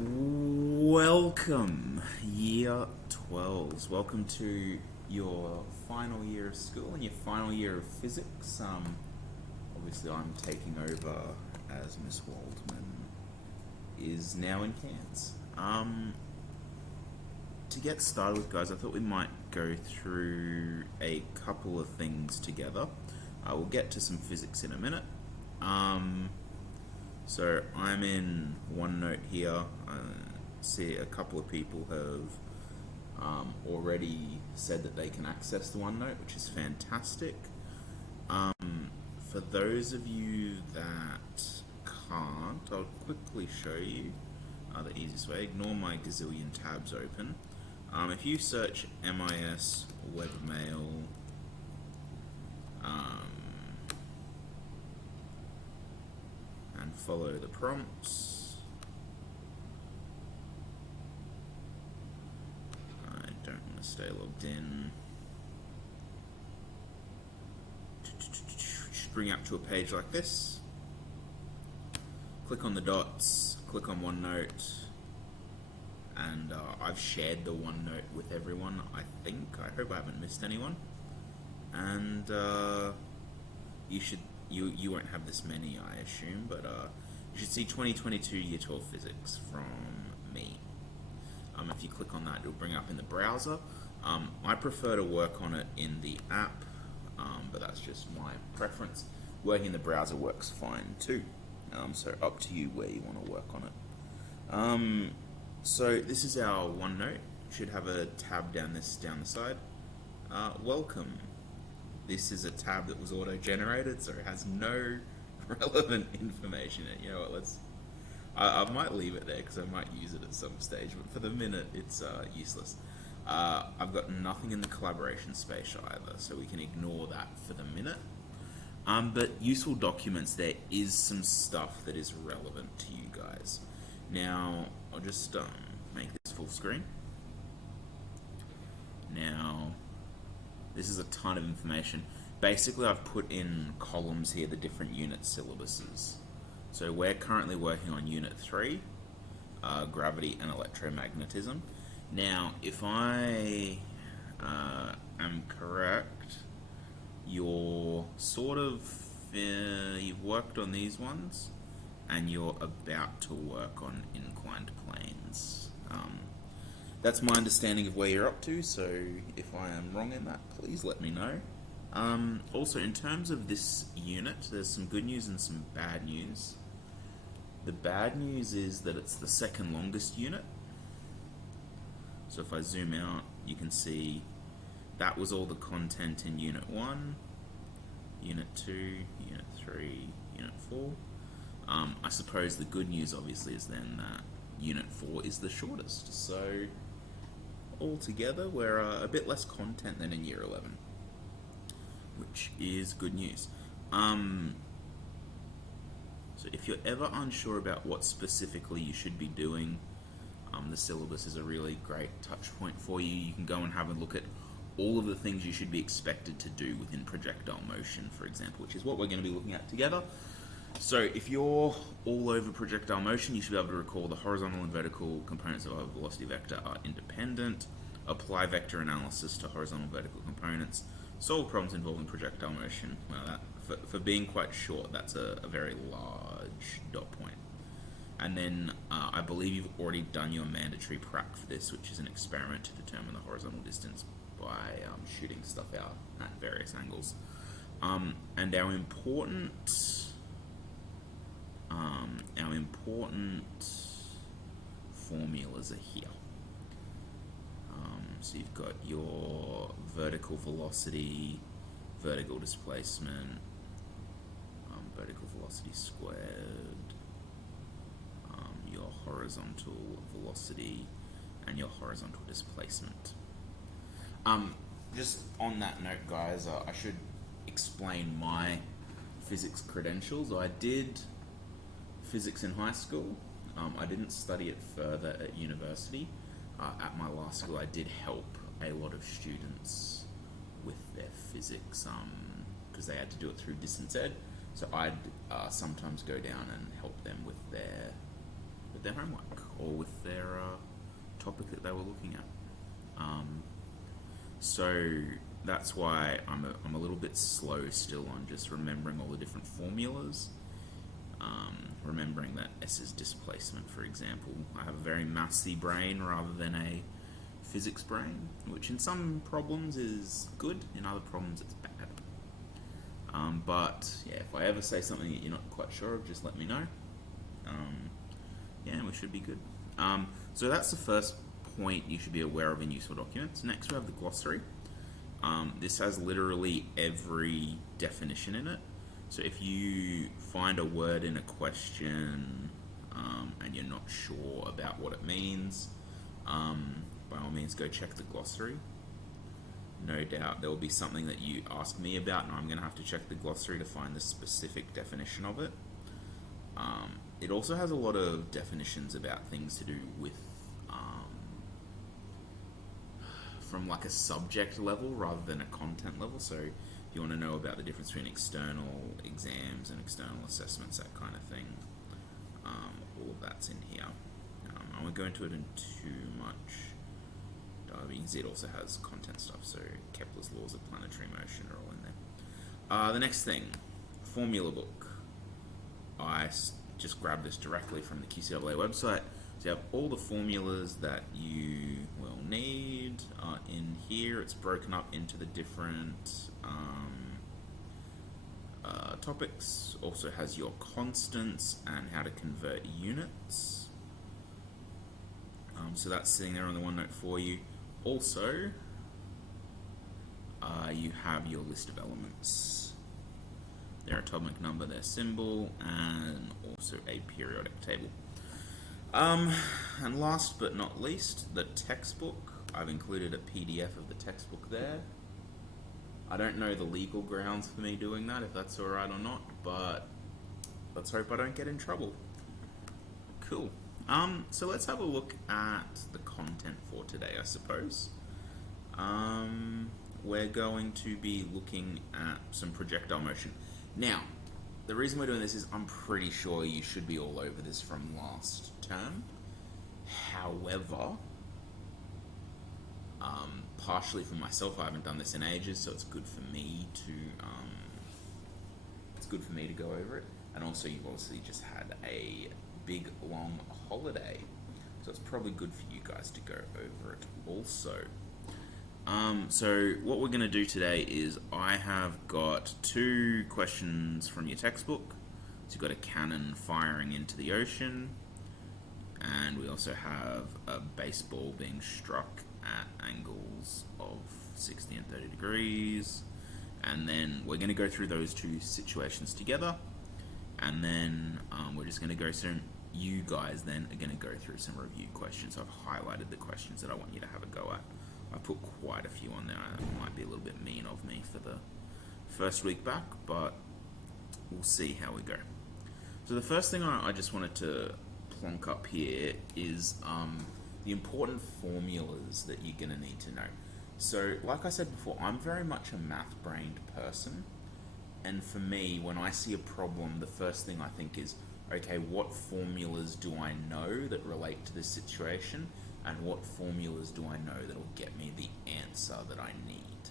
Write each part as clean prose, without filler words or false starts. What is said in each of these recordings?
Welcome, year 12s. Welcome to your final year of school and your final year of physics. Obviously, I'm taking over as Miss Waldman is now in Cairns. To get started with, guys, I thought we might go through a couple of things together. We'll get to some physics in a minute. So I'm in OneNote here. I see a couple of people have already said that they can access the OneNote, which is fantastic. For those of you that can't, I'll quickly show you the easiest way. Ignore my gazillion tabs open. If you search MIS webmail, and follow the prompts. I don't want to stay logged in. Just bring you up to a page like this. Click on the dots, click on OneNote, and I've shared the OneNote with everyone, I think. I hope I haven't missed anyone. And you won't have this many, I assume, but you should see 2022 Year 12 Physics from me. If you click on that, it'll bring up in the browser. I prefer to work on it in the app, but that's just my preference. Working in the browser works fine too. So up to you where you want to work on it. So this is our OneNote. Should have a tab down the side. Welcome. This is a tab that was auto-generated, so it has no relevant information in it. You know what, I might leave it there because I might use it at some stage, but for the minute it's useless. I've got nothing in the collaboration space either, so we can ignore that for the minute. But useful documents, there is some stuff that is relevant to you guys. Now, I'll just make this full screen. Now, this is a ton of information. Basically, I've put in columns here the different unit syllabuses. So we're currently working on Unit 3, Gravity and Electromagnetism. Now, if I am correct, you're you've worked on these ones, and you're about to work on inclined planes. That's my understanding of where you're up to, so if I am wrong in that, please let me know. Also, in terms of this unit, there's some good news and some bad news. The bad news is that it's the second longest unit. So if I zoom out, you can see that was all the content in Unit 1, Unit 2, Unit 3, Unit 4. I suppose the good news, obviously, is then that Unit 4 is the shortest. So altogether, we're a bit less content than in Year 11, which is good news. So if you're ever unsure about what specifically you should be doing, the syllabus is a really great touch point for you. You can go and have a look at all of the things you should be expected to do within projectile motion, for example, which is what we're going to be looking at together. So if you're all over projectile motion, you should be able to recall the horizontal and vertical components of a velocity vector are independent, apply vector analysis to horizontal and vertical components, solve problems involving projectile motion. Well, for being quite short, that's a very large dot point. And then I believe you've already done your mandatory prac for this, which is an experiment to determine the horizontal distance by shooting stuff out at various angles. And our important formulas are here. So you've got your vertical velocity, vertical displacement, vertical velocity squared, your horizontal velocity, and your horizontal displacement. Just on that note, guys, I should explain my physics credentials. I did physics in high school. I didn't study it further at university. At my last school, I did help a lot of students with their physics because they had to do it through distance ed. So I'd sometimes go down and help them with their with their homework or with their topic that they were looking at. So that's why I'm a little bit slow still on just remembering all the different formulas. Remembering that S is displacement, for example. I have a very mathsy brain rather than a physics brain, which in some problems is good, in other problems it's bad. But yeah, if I ever say something that you're not quite sure of, just let me know. Yeah, we should be good. So that's the first point you should be aware of in useful documents. Next we have the glossary. This has literally every definition in it. So if you find a word in a question and you're not sure about what it means, by all means go check the glossary. No doubt there will be something that you ask me about and I'm going to have to check the glossary to find the specific definition of it. It also has a lot of definitions about things to do with from like a subject level rather than a content level. So if you want to know about the difference between external exams and external assessments, that kind of thing, all of that's in here. I won't go into it in too much. It also has content stuff, so Kepler's laws of planetary motion are all in there. The next thing, formula book. I just grabbed this directly from the QCAA website. So you have all the formulas that you will need in here. It's broken up into the different topics. Also has your constants and how to convert units. So that's sitting there on the OneNote for you. Also, you have your list of elements, their atomic number, their symbol, and also a periodic table. And last but not least, the textbook. I've included a PDF of the textbook there. I don't know the legal grounds for me doing that, if that's alright or not, but let's hope I don't get in trouble. Cool. So let's have a look at the content for today, I suppose. We're going to be looking at some projectile motion. Now, the reason we're doing this is I'm pretty sure you should be all over this from last term. However, partially for myself, I haven't done this in ages, so it's good for me to go over it. And also, you've obviously just had a big long holiday, so it's probably good for you guys to go over it also. So what we're going to do today is I have got 2 questions from your textbook. So you've got a cannon firing into the ocean, and we also have a baseball being struck at angles of 60 and 30 degrees, and then we're going to go through those 2 situations together, and then we're just going to go through. You guys then are going to go through some review questions. I've highlighted the questions that I want you to have a go at. I put quite a few on there. It might be a little bit mean of me for the first week back, but we'll see how we go. So the first thing I just wanted to plonk up here is the important formulas that you're going to need to know. So like I said before, I'm very much a math-brained person, and for me, when I see a problem, the first thing I think is, okay, what formulas do I know that relate to this situation? And what formulas do I know that will get me the answer that I need?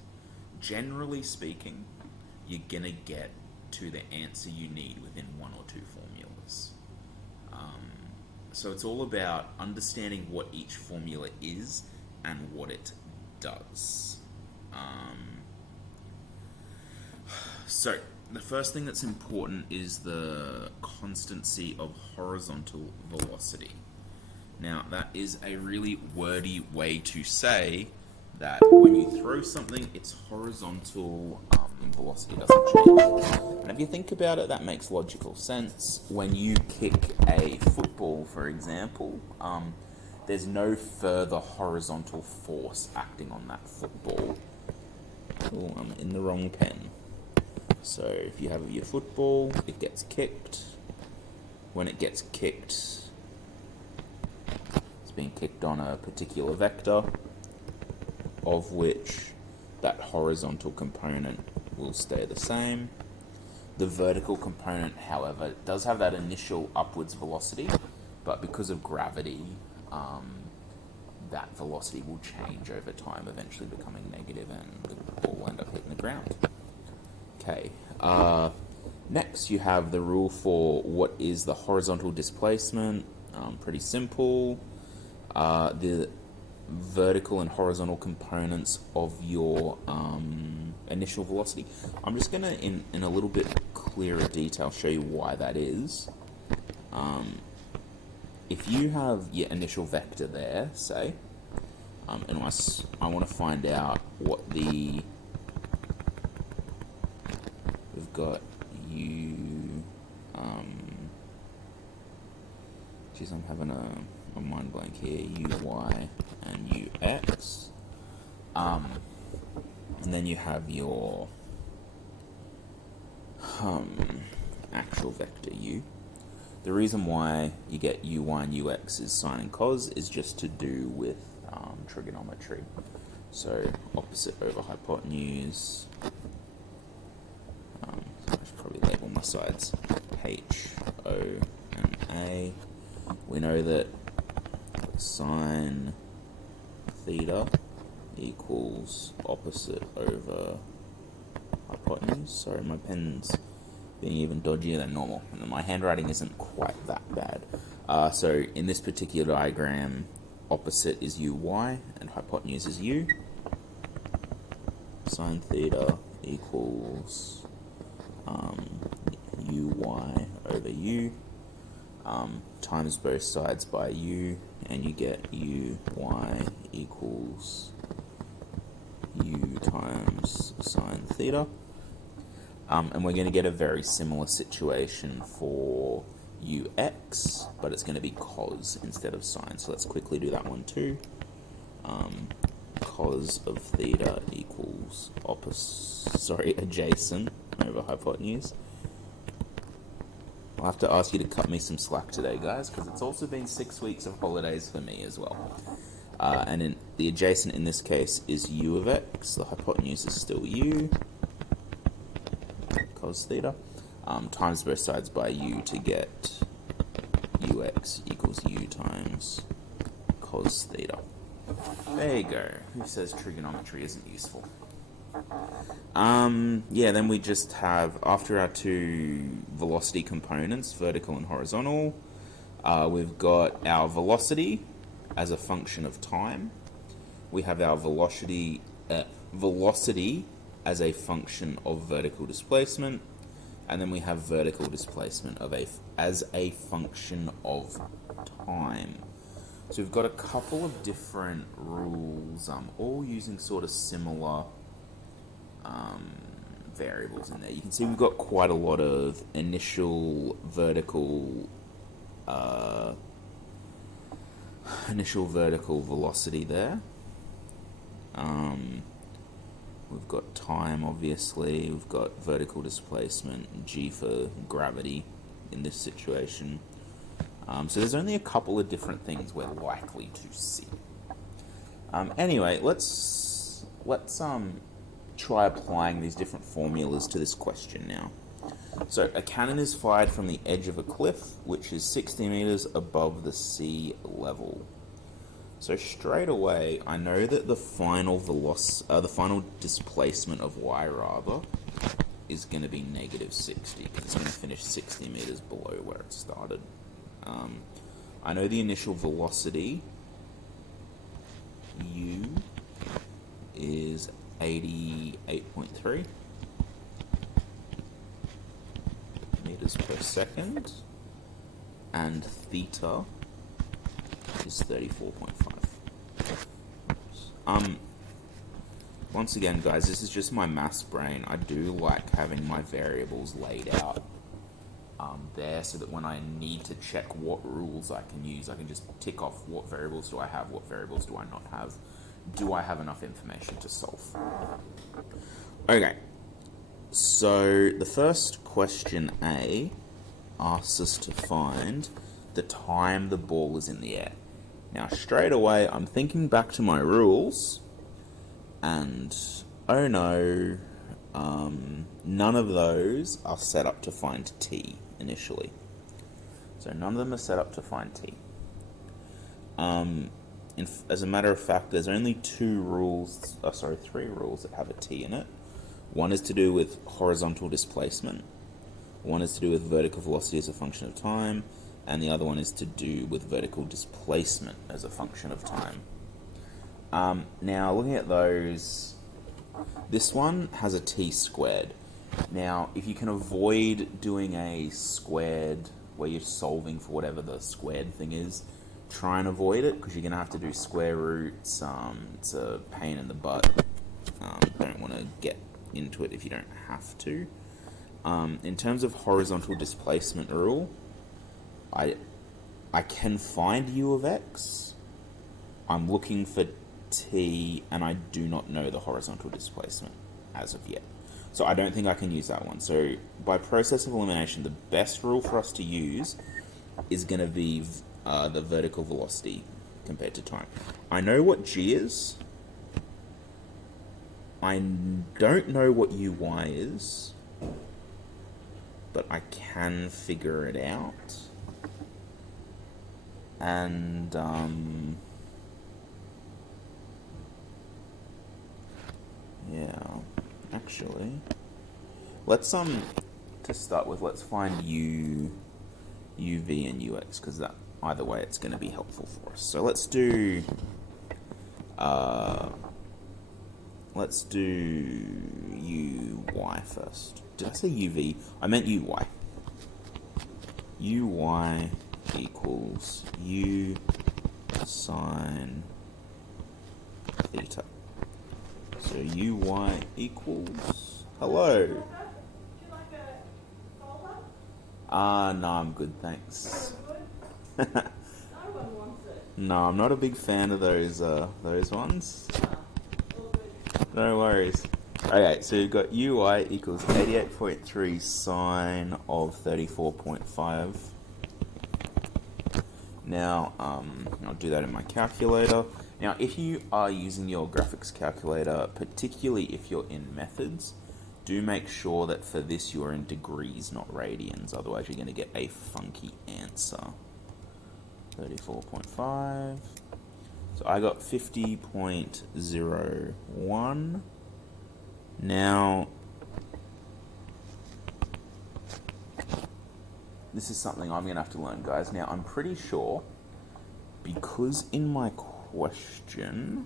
Generally speaking, you're going to get to the answer you need within 1 or 2 formulas. So it's all about understanding what each formula is and what it does. So the first thing that's important is the constancy of horizontal velocity. Now, that is a really wordy way to say that when you throw something, its horizontal velocity doesn't change. And if you think about it, that makes logical sense. When you kick a football, for example, there's no further horizontal force acting on that football. Oh, I'm in the wrong pen. So if you have your football, it gets kicked. When it gets kicked, being kicked on a particular vector, of which that horizontal component will stay the same. The vertical component, however, does have that initial upwards velocity, but because of gravity, that velocity will change over time, eventually becoming negative, and the ball will end up hitting the ground. Okay. Next, you have the rule for what is the horizontal displacement. Pretty simple. The vertical and horizontal components of your initial velocity. I'm just going to, in a little bit clearer detail, show you why that is. If you have your initial vector there, say, and I want to find out what the... We've got u... geez, I'm having a mind blank here. uy and ux. And then you have your actual vector u. The reason why you get uy and ux is sine and cos is just to do with trigonometry. So opposite over hypotenuse. I should probably label my sides H, O, and A. We know that sine theta equals opposite over hypotenuse. Sorry, my pen's being even dodgier than normal, and my handwriting isn't quite that bad. So in this particular diagram, opposite is uy and hypotenuse is u. Sine theta equals uy over u, times both sides by u, and you get uy equals u times sine theta. And we're going to get a very similar situation for ux, but it's going to be cos instead of sine. So let's quickly do that one too. Cos of theta equals adjacent over hypotenuse. I'll have to ask you to cut me some slack today, guys, because it's also been 6 weeks of holidays for me as well. And the adjacent in this case is u of x. The hypotenuse is still u. Cos theta. Times both sides by u to get ux equals u times cos theta. There you go. Who says trigonometry isn't useful? Yeah, then we just have, after our two velocity components, vertical and horizontal, we've got our velocity as a function of time. We have our velocity as a function of vertical displacement, and then we have vertical displacement as a function of time. So we've got a couple of different rules, all using sort of similar variables in there. You can see we've got quite a lot of initial vertical velocity there. We've got time, obviously. We've got vertical displacement, g for gravity in this situation. So there's only a couple of different things we're likely to see. Anyway, let's try applying these different formulas to this question now. So a cannon is fired from the edge of a cliff, which is 60 meters above the sea level. So straight away, I know that the final displacement of y rather is going to be negative 60, because it's going to finish 60 meters below where it started. I know the initial velocity, u, is 88.3 meters per second, and theta is 34.5. Once again, guys, this is just my maths brain. I do like having my variables laid out there, so that when I need to check what rules I can use, I can just tick off what variables do I have, what variables do I not have, do I have enough information to solve. Okay, so the first question A asks us to find the time the ball is in the air. Now straight away I'm thinking back to my rules, and oh no, none of those are set up to find t initially. So So none of them are set up to find t. As a matter of fact, there's only three rules that have a t in it. One is to do with horizontal displacement, one is to do with vertical velocity as a function of time, and the other one is to do with vertical displacement as a function of time. Now, looking at those, this one has a t squared. Now, if you can avoid doing a squared where you're solving for whatever the squared thing is, try and avoid it, because you're going to have to do square roots. It's a pain in the butt. Don't want to get into it if you don't have to. In terms of horizontal displacement rule, I can find u of x. I'm looking for t, and I do not know the horizontal displacement as of yet. So I don't think I can use that one. So by process of elimination, the best rule for us to use is going to be the vertical velocity compared to time. I know what g is. I don't know what uy is, but I can figure it out. And yeah, actually, let's to start with, let's find uv and ux, because that either way it's going to be helpful for us. So let's do uy first. Did I say uv? I meant uy. Uy equals u sine theta. So uy equals, hello. No, I'm good, thanks. No, I'm not a big fan of those ones. No worries. Okay, so you've got uy equals 88.3 sine of 34.5. Now, I'll do that in my calculator. Now, if you are using your graphics calculator, particularly if you're in methods, do make sure that for this you are in degrees, not radians. Otherwise, you're going to get a funky answer. 34.5. So I got 50.01. Now, this is something I'm going to have to learn, guys. Now, I'm pretty sure, because in my question,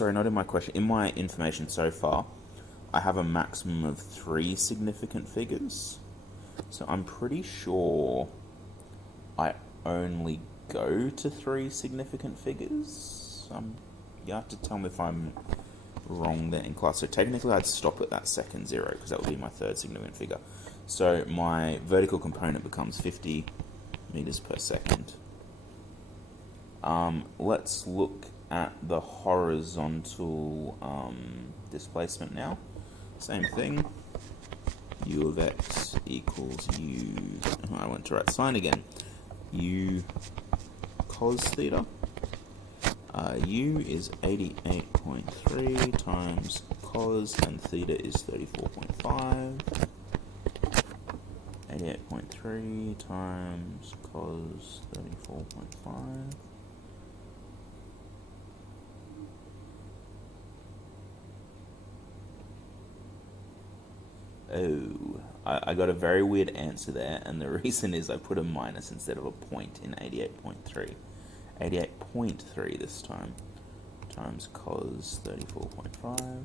not in my question, in my information so far, I have a maximum of 3 significant figures. So I'm pretty sure I only go to 3 significant figures. You have to tell me if I'm wrong there in class. So technically I'd stop at that second 0, because that would be my 3rd significant figure. So my vertical component becomes 50 meters per second. Let's look at the horizontal displacement now. Same thing. U of x equals u, I went to write sine again, u cos theta. U is 88.3 times cos, and theta is 34.5. 88.3 times cos 34.5. Oh, I got a very weird answer there, and the reason is I put a minus instead of a point in 88.3. 88.3 this time, times cos 34.5.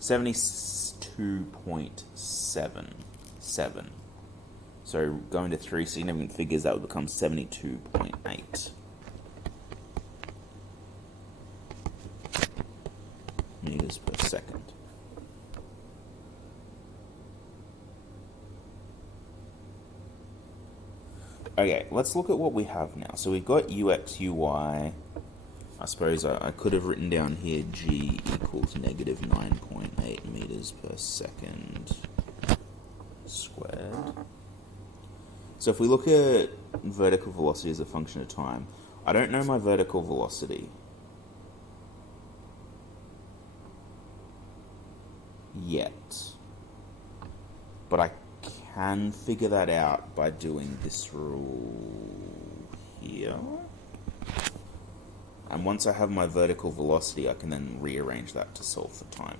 72.77. So going to 3 significant figures, that would become 72.8 meters per second. Okay, let's look at what we have now. So we've got ux, uy. I suppose I could have written down here g equals negative 9.8 meters per second squared. So if we look at vertical velocity as a function of time, I don't know my vertical velocity yet. but I can figure that out by doing this rule here. And once I have my vertical velocity, I can then rearrange that to solve for time.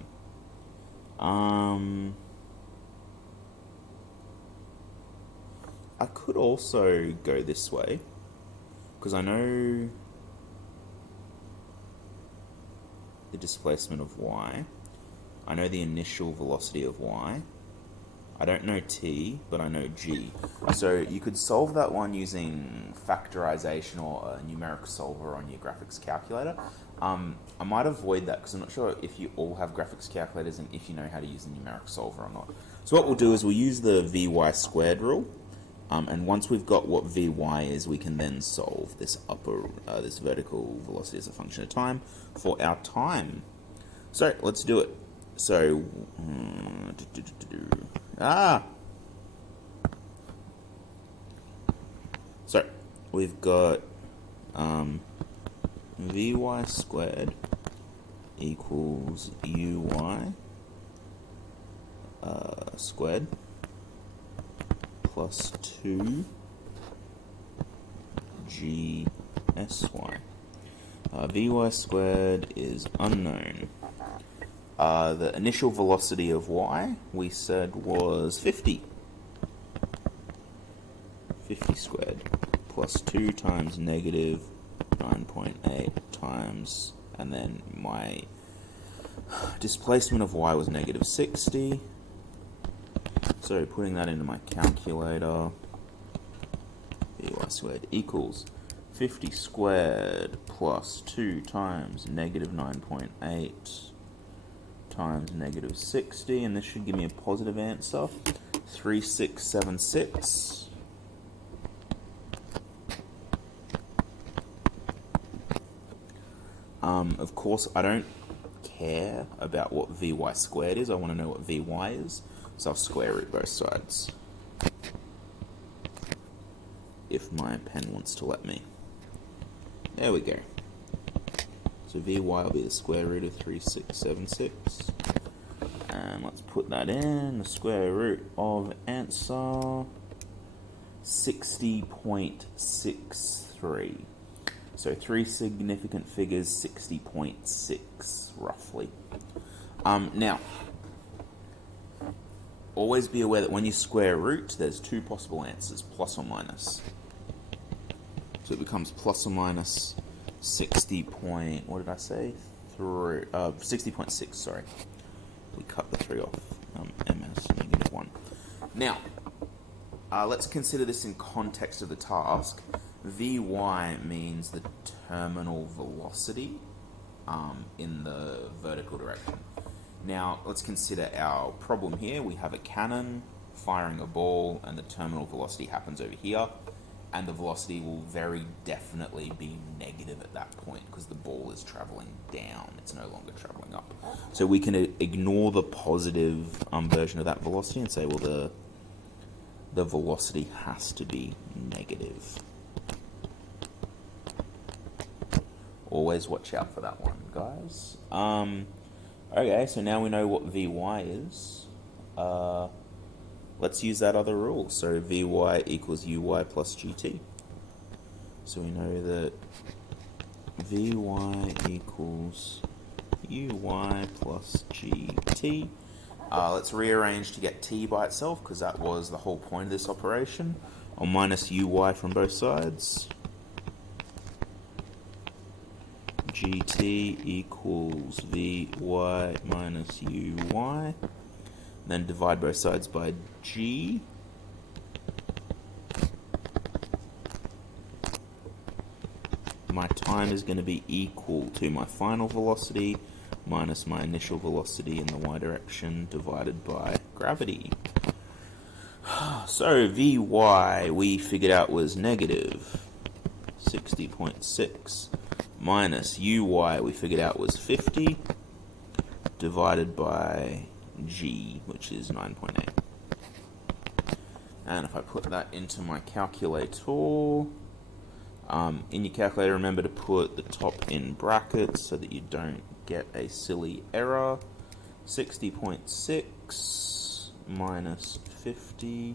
I could also go this way, because I know the displacement of y. I know the initial velocity of y. I don't know t, but I know g. So you could solve that one using factorization or a numeric solver on your graphics calculator. I might avoid that because I'm not sure if you all have graphics calculators and if you know how to use a numeric solver or not. So what we'll do is we'll use the Vy squared rule. And once we've got what Vy is, we can then solve this this vertical velocity as a function of time for our time. So let's do it. So, so we've got Vy squared equals Uy squared plus 2 GSY. Vy squared is unknown. The initial velocity of y, we said, was 50. 50 squared plus 2 times negative 9.8 times, and then my displacement of y was negative 60. So putting that into my calculator, Vy squared equals 50 squared plus 2 times negative 9.8 times negative 60, and this should give me a positive answer, 3676. Of course, I don't care about what Vy squared is. I want to know what Vy is, so I'll square root both sides, if my pen wants to let me. There we go. So Vy will be the square root of 3676. And let's put that in. The square root of answer 60.63. So 3 significant figures, 60.6 roughly. Now, always be aware that when you square root, there's 2 possible answers, plus or minus. So it becomes plus or minus 60 point, what did I say? 60.6, sorry. We cut the 3 off. MS negative 1. Now, let's consider this in context of the task. Vy means the terminal velocity in the vertical direction. Now, let's consider our problem here. We have a cannon firing a ball, and the terminal velocity happens over here. And the velocity will very definitely be negative at that point because the ball is traveling down. It's no longer traveling up. So we can ignore the positive version of that velocity and say, well, the velocity has to be negative. Always watch out for that one, guys. Okay, so now we know what Vy is. Let's use that other rule. So Vy equals Uy plus GT. So we know that Vy equals Uy plus GT. Let's rearrange to get t by itself, because that was the whole point of this operation. I'll minus Uy from both sides. GT equals Vy minus Uy. Then divide both sides by g. My time is going to be equal to my final velocity minus my initial velocity in the y direction divided by gravity. So Vy we figured out was negative 60.6 minus Uy we figured out was 50 divided by g, which is 9.8. And if I put that into my calculator, in your calculator, remember to put the top in brackets so that you don't get a silly error. 60.6 minus 50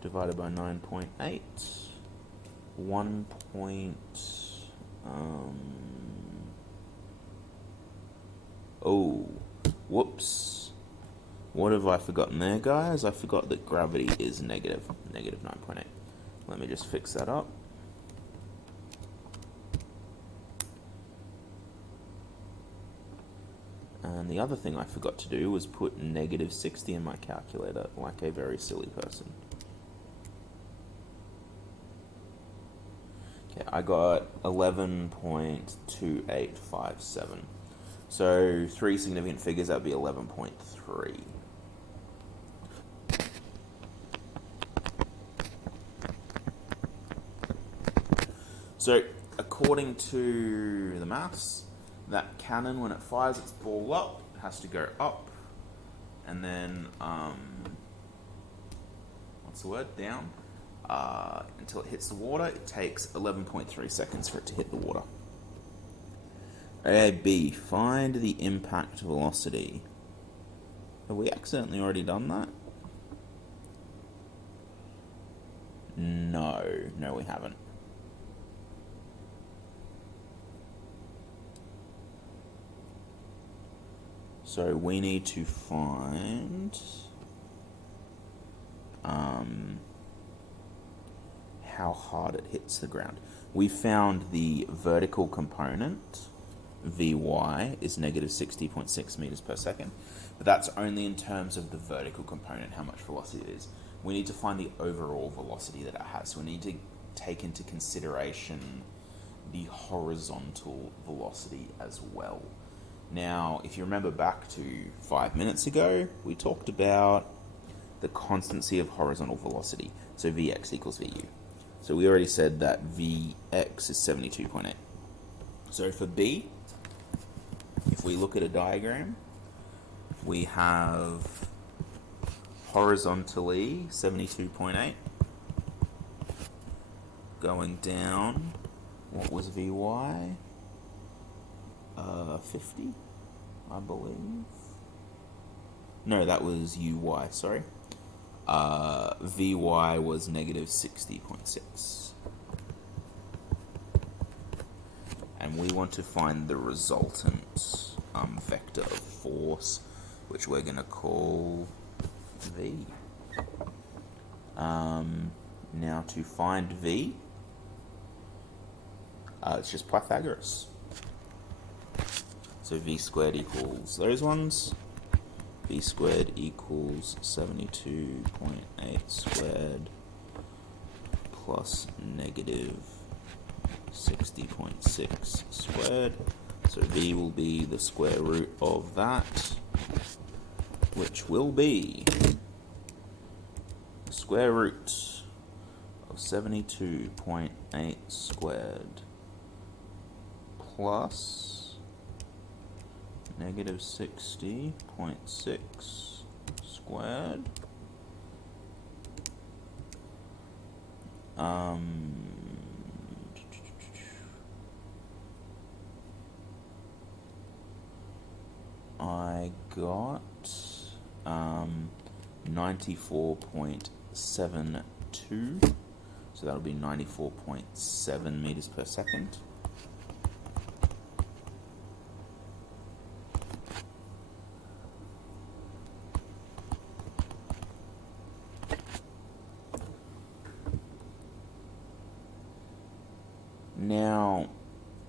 divided by 9.8. 1 point... oh, whoops. What have I forgotten there, guys? I forgot that gravity is negative 9.8. Let me just fix that up. And the other thing I forgot to do was put negative 60 in my calculator, like a very silly person. Okay, I got 11.2857. So 3 significant figures, that would be 11.3. So, according to the maths, that cannon, when it fires its ball up, has to go up, and then, what's the word? Down, until it hits the water. It takes 11.3 seconds for it to hit the water. Okay, B, find the impact velocity. Have we accidentally already done that? No, we haven't. So we need to find how hard it hits the ground. We found the vertical component, Vy, is negative 60.6 meters per second, but that's only in terms of the vertical component, how much velocity it is. We need to find the overall velocity that it has. So we need to take into consideration the horizontal velocity as well. Now, if you remember back to 5 minutes ago, we talked about the constancy of horizontal velocity. So Vx equals Vu. So we already said that Vx is 72.8. So for B, if we look at a diagram, we have horizontally 72.8 going down. What was Vy? 50, I believe. No, that was Uy, sorry. Vy was negative 60.6. And we want to find the resultant vector of force, which we're going to call V. Now to find V, it's just Pythagoras. So V squared equals those ones. V squared equals 72.8 squared plus negative 60.6 squared. So V will be the square root of that, which will be the square root of 72.8 squared plus negative 60.6 squared. I got 94.72, so that'll be 94.7 meters per second. Now,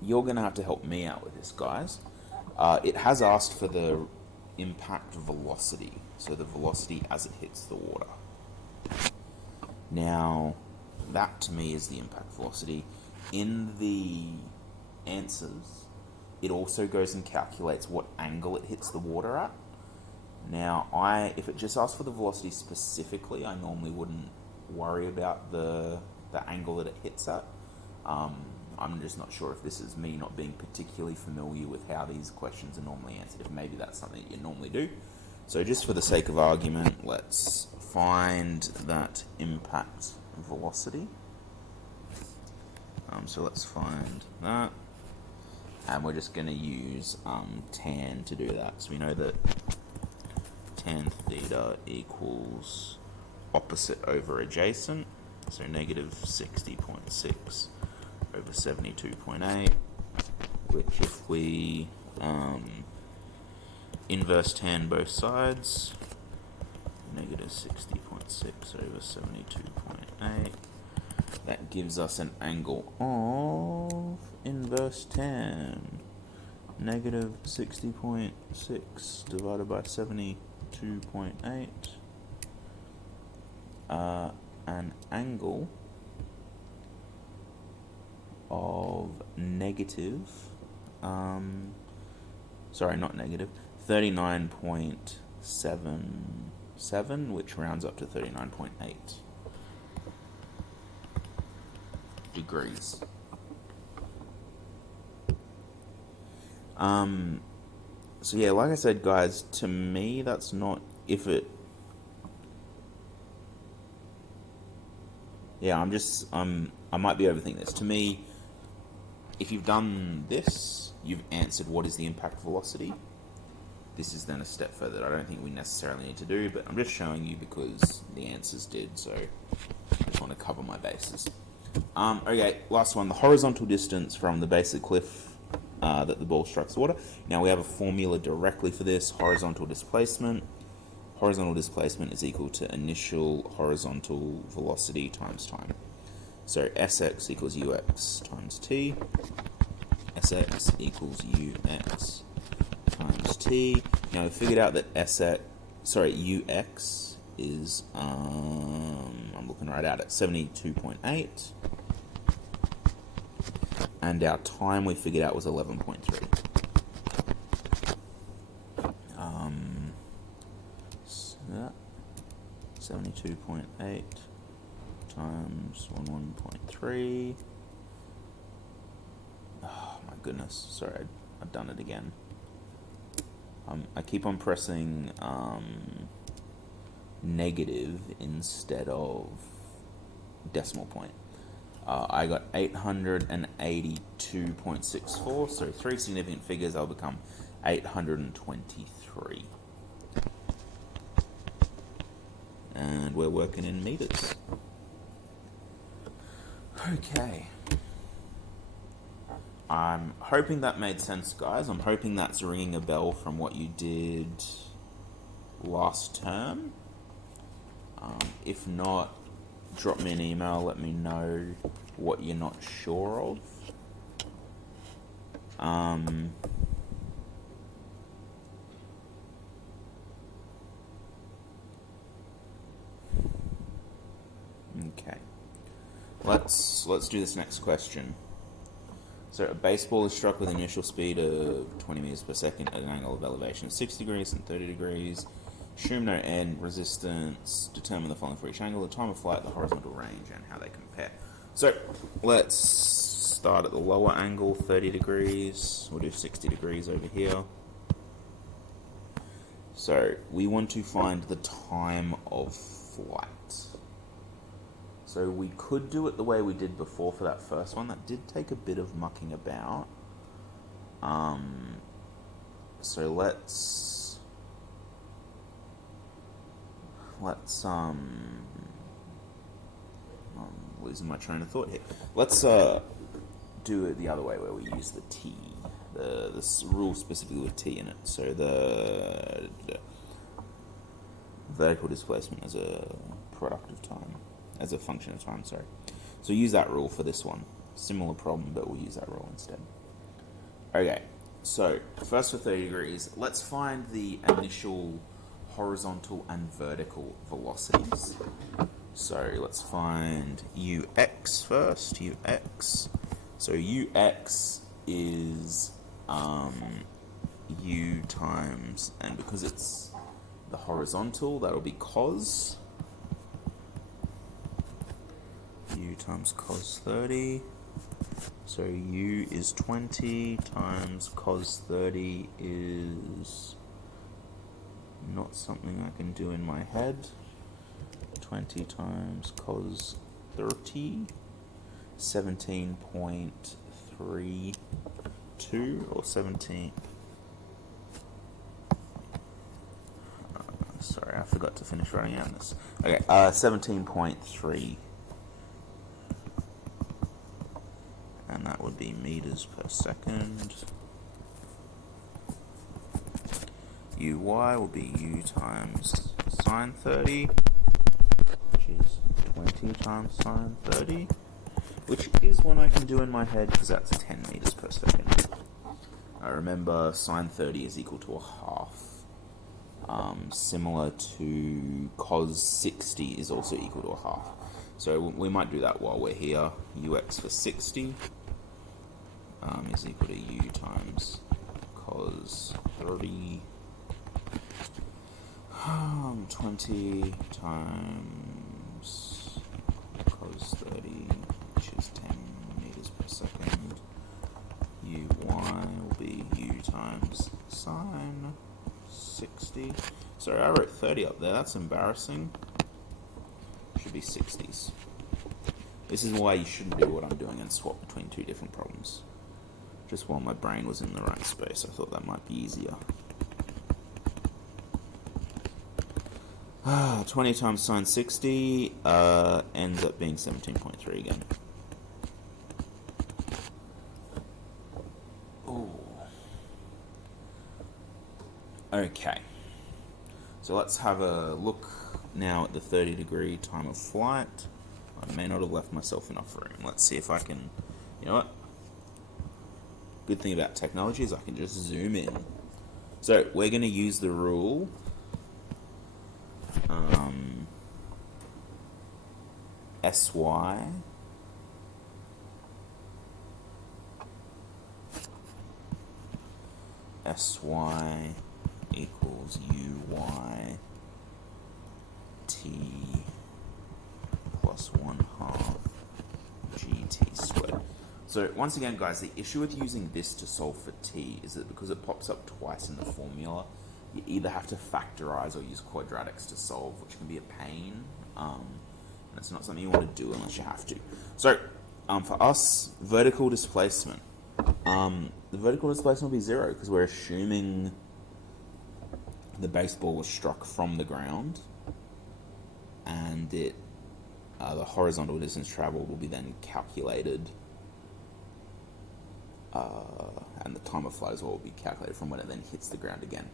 you're going to have to help me out with this, guys. It has asked for the impact velocity, so the velocity as it hits the water. Now, that to me is the impact velocity. In the answers, it also goes and calculates what angle it hits the water at. Now, if it just asks for the velocity specifically, I normally wouldn't worry about the angle that it hits at. I'm just not sure if this is me not being particularly familiar with how these questions are normally answered, if maybe that's something that you normally do. So just for the sake of argument, let's find that impact velocity. So let's find that. And we're just going to use tan to do that. So we know that tan theta equals opposite over adjacent, so negative 60.6 over 72.8, which if we inverse tan both sides, negative 60.6 over 72.8, that gives us an angle of inverse tan, negative 60.6 divided by 72.8, an angle of negative, sorry, not negative, 39.77, which rounds up to 39.8 degrees. So yeah, like I said, guys, to me, that's not, if it, yeah, I might be overthinking this. To me, if you've done this, you've answered what is the impact velocity. This is then a step further that I don't think we necessarily need to do, but I'm just showing you because the answers did, so I just want to cover my bases. Okay, last one, the horizontal distance from the base of the cliff that the ball strikes the water. Now we have a formula directly for this. Horizontal displacement. Horizontal displacement is equal to initial horizontal velocity times time. So Sx equals ux times t. Sx equals ux times t. Now we figured out that ux is, I'm looking right at it, 72.8. And our time we figured out was 11.3. 72.8 times 11.3. Oh my goodness, sorry, I've done it again. I keep on pressing negative instead of decimal point. I got 882.64, so 3 significant figures, I'll become 823. And we're working in meters. Okay. I'm hoping that made sense, guys. I'm hoping that's ringing a bell from what you did last term. If not, drop me an email, let me know what you're not sure of. Okay. Let's do this next question. So a baseball is struck with an initial speed of 20 meters per second at an angle of elevation of 6 degrees and 30 degrees. Assume no end resistance. Determine the following for each angle: the time of flight, the horizontal range, and how they compare. So let's start at the lower angle, 30 degrees. We'll do 60 degrees over here. So we want to find the time of flight. So we could do it the way we did before for that first one. That did take a bit of mucking about. So I'm losing my train of thought here. Let's do it the other way, where we use the t, this rule specifically with t in it. So the vertical displacement as a product of time, as a function of time, sorry. So use that rule for this one. Similar problem, but we'll use that rule instead. Okay, so first for 30 degrees, let's find the initial horizontal and vertical velocities. So let's find ux first, ux. So ux is u times, and because it's the horizontal, that'll be cos. U times cos 30. So u is 20 times cos 30 is not something I can do in my head. 20 times cos 30, 17.32 or 17. forgot to finish writing out this. Okay, 17.3. And that would be meters per second. uy will be u times sine 30, which is 20 times sine 30, which is one I can do in my head because that's 10 meters per second. I remember sine 30 is equal to a half. Similar to cos 60 is also equal to a half. So we might do that while we're here. Ux for 60 is equal to u times cos 30. 20 times cos 30, which is 10 meters per second. Uy will be u times sine 60. Sorry, I wrote 30 up there. That's embarrassing. Should be 60s. This is why you shouldn't do what I'm doing and swap between two different problems. Just while my brain was in the right space, I thought that might be easier. 20 times sine 60 ends up being 17.3 again. Ooh. Okay. So let's have a look now at the 30-degree time of flight. I may not have left myself enough room. Let's see if I can... You know what? Good thing about technology is I can just zoom in. So we're going to use the rule... SY equals UY T plus 1/2 GT squared. So once again, guys, the issue with using this to solve for T is that because it pops up twice in the formula, you either have to factorize or use quadratics to solve, which can be a pain. And it's not something you want to do unless you have to. So, for us, vertical displacement. The vertical displacement will be 0 because we're assuming the baseball was struck from the ground, and the horizontal distance traveled will be then calculated, and the time of flight as well will be calculated from when it then hits the ground again.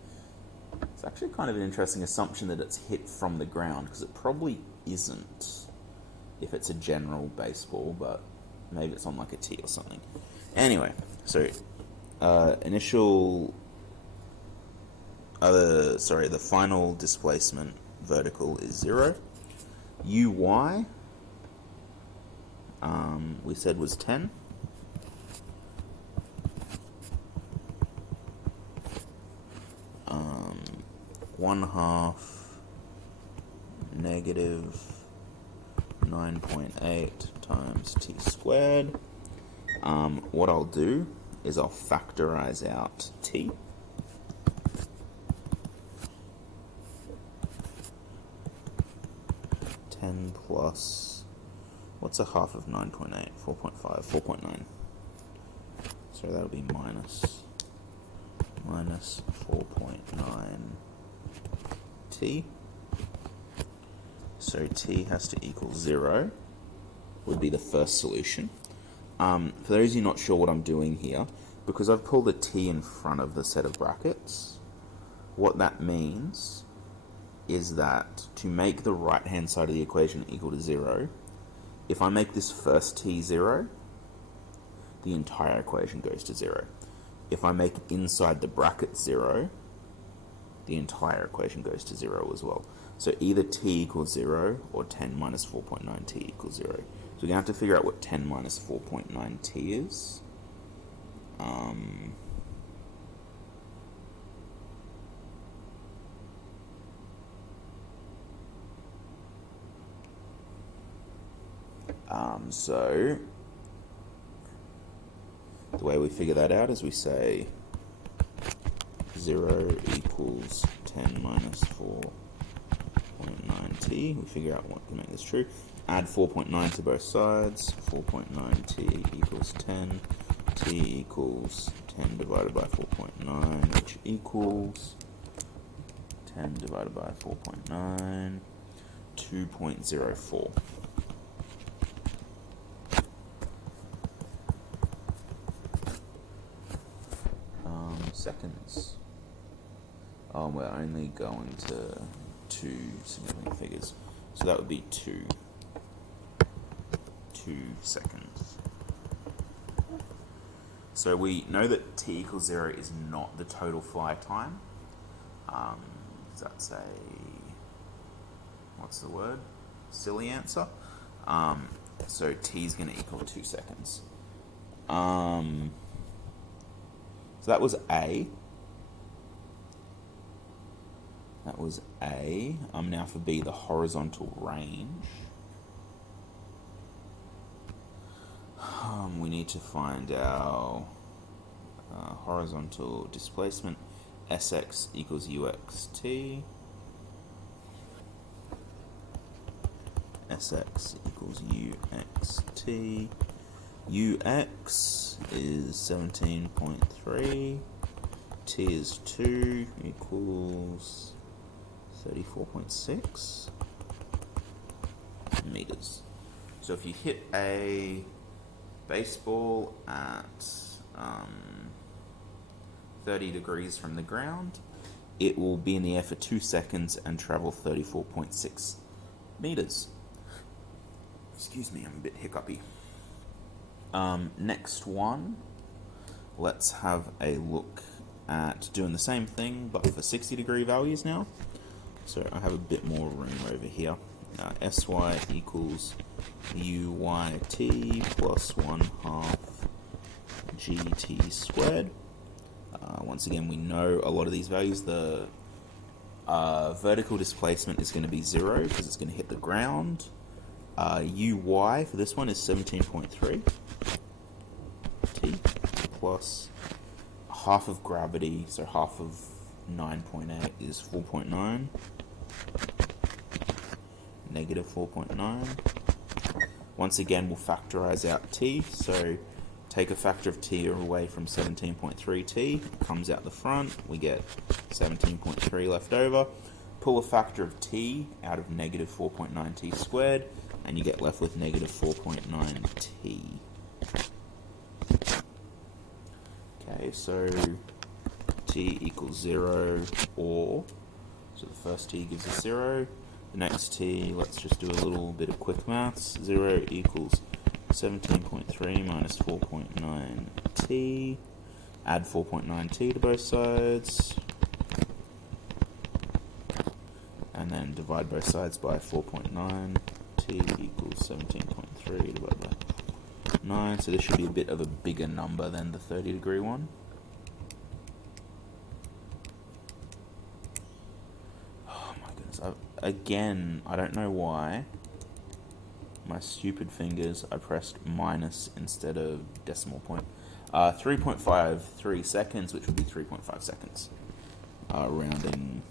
It's actually kind of an interesting assumption that it's hit from the ground, because it probably isn't if it's a general baseball, but maybe it's on like a tee or something. Anyway, so the final displacement vertical is 0. Uy, we said was 10. (1/2) negative 9.8 times t squared. What I'll do is I'll factorize out t. Plus, what's a half of 9.8? 4.5, 4.9. So that'll be minus 4.9 t. So t has to equal 0 would be the first solution. For those of you not sure what I'm doing here, because I've pulled a t in front of the set of brackets, what that means is that to make the right-hand side of the equation equal to 0, if I make this first t 0, the entire equation goes to 0. If I make inside the bracket 0, the entire equation goes to 0 as well. So either t equals 0 or 10 minus 4.9t equals 0. So we're going to have to figure out what 10 minus 4.9t is. So the way we figure that out is we say 0 equals 10 minus 4.9t. We figure out what can make this true. Add 4.9 to both sides. 4.9t equals 10. T equals 10 divided by 4.9, which equals 10 divided by 4.9, 2.04. Seconds. Oh, we're only going to 2 significant figures. So that would be 2 seconds. So we know that t equals 0 is not the total fly time. That's a, what's the word? Silly answer. So t is going to equal 2 seconds. So that was A. That was A. Now for B, the horizontal range. We need to find our horizontal displacement. Sx equals uxt. Sx equals uxt. Ux is 17.3. T is 2 equals 34.6 meters. So if you hit a baseball at 30 degrees from the ground, it will be in the air for 2 seconds and travel 34.6 meters. Excuse me, I'm a bit hiccupy. Next one, let's have a look at doing the same thing but for 60-degree values now. So I have a bit more room over here. Sy equals uyt plus 1/2 gt squared. Once again, we know a lot of these values. The vertical displacement is going to be 0 because it's going to hit the ground. Uy for this one is 17.3 t plus half of gravity, so half of 9.8 is 4.9, negative 4.9. Once again, we'll factorize out t, so take a factor of t away from 17.3t, comes out the front, we get 17.3 left over. Pull a factor of t out of negative 4.9t squared, and you get left with negative 4.9t. Okay, so t equals 0 or, so the first t gives us 0, the next t, let's just do a little bit of quick maths, 0 equals 17.3 minus 4.9t, add 4.9t to both sides, and then divide both sides by 4.9, t equals 17.3 divided by 9, so this should be a bit of a bigger number than the 30-degree one. Oh my goodness, again, I don't know why. My stupid fingers, I pressed minus instead of decimal point. 3.53 seconds, which would be 3.5 seconds. Rounding.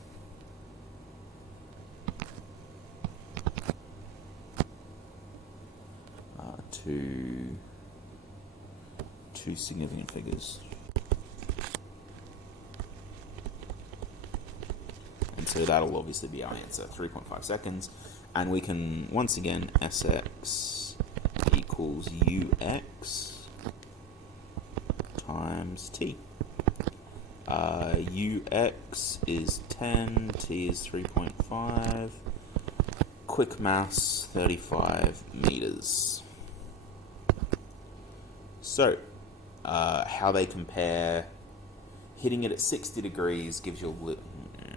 Two significant figures. And so that'll obviously be our answer, 3.5 seconds. And we can, once again, Sx equals Ux times T. Ux is 10, T is 3.5. Quick maths, 35 meters. So, how they compare, hitting it at 60 degrees gives you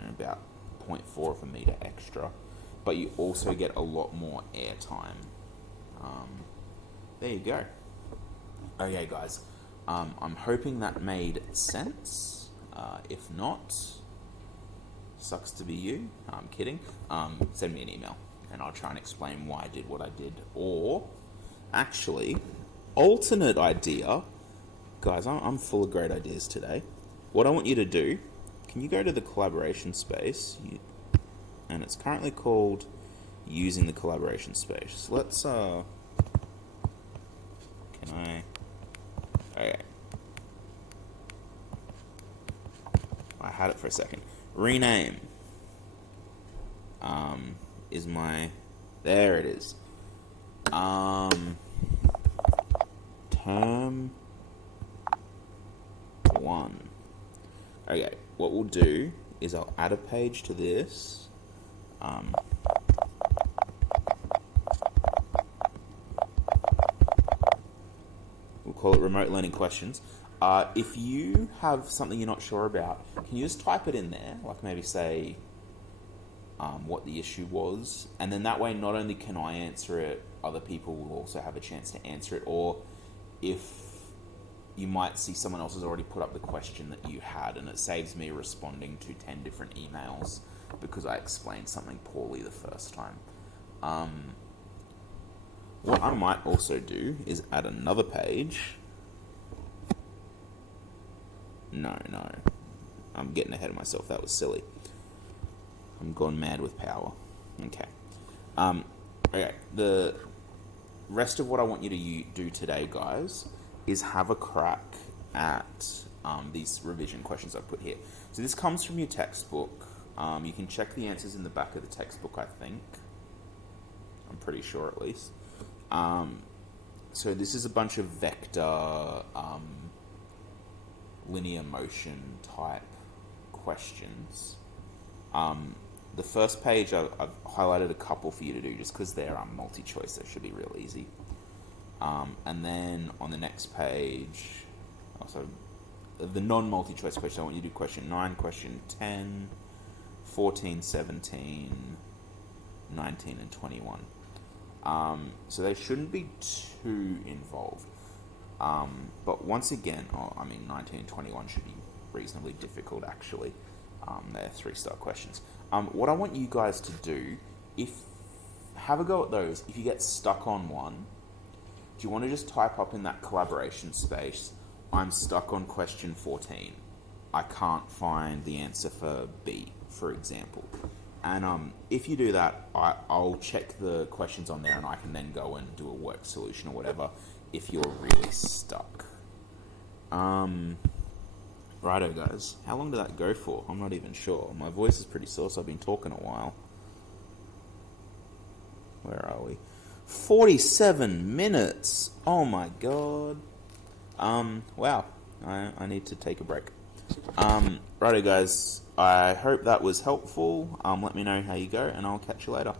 about 0.4 of a meter extra, but you also get a lot more air time. There you go. Okay, guys, I'm hoping that made sense. If not, sucks to be you. I'm kidding. Send me an email and I'll try and explain why I did what I did. Or, actually, alternate idea. Guys, I'm full of great ideas today. What I want you to do, can you go to the collaboration space? And it's currently called using the collaboration space. Let's, can I, okay. I had it for a second. Rename. is my... There it is. Term 1. Okay, what we'll do is I'll add a page to this. We'll call it remote learning questions. If you have something you're not sure about, can you just type it in there? Like maybe say what the issue was. And then that way, not only can I answer it, other people will also have a chance to answer it. Or if you might see someone else has already put up the question that you had, and it saves me responding to 10 different emails because I explained something poorly the first time. What I might also do is add another page. No. I'm getting ahead of myself. That was silly. I'm gone mad with power. Okay. Okay. The rest of what I want you to do today, guys, is have a crack at these revision questions I've put here. So this comes from your textbook. You can check the answers in the back of the textbook, I think. I'm pretty sure, at least. So this is a bunch of vector, linear motion type questions. The first page, I've highlighted a couple for you to do just because they're multi-choice. They should be real easy. And then on the next page, also the non-multi-choice question, I want you to do question 9, question 10, 14, 17, 19, and 21. So they shouldn't be too involved. But once again, 19 and 21 should be reasonably difficult, actually. They're 3-star questions. What I want you guys to do, have a go at those. If you get stuck on one, do you want to just type up in that collaboration space, I'm stuck on question 14. I can't find the answer for B, for example. And if you do that, I'll check the questions on there and I can then go and do a work solution or whatever if you're really stuck. Righto, guys. How long did that go for? I'm not even sure. My voice is pretty sore, so I've been talking a while. Where are we? 47 minutes! Oh my god. Wow. I need to take a break. Righto, guys. I hope that was helpful. Let me know how you go, and I'll catch you later.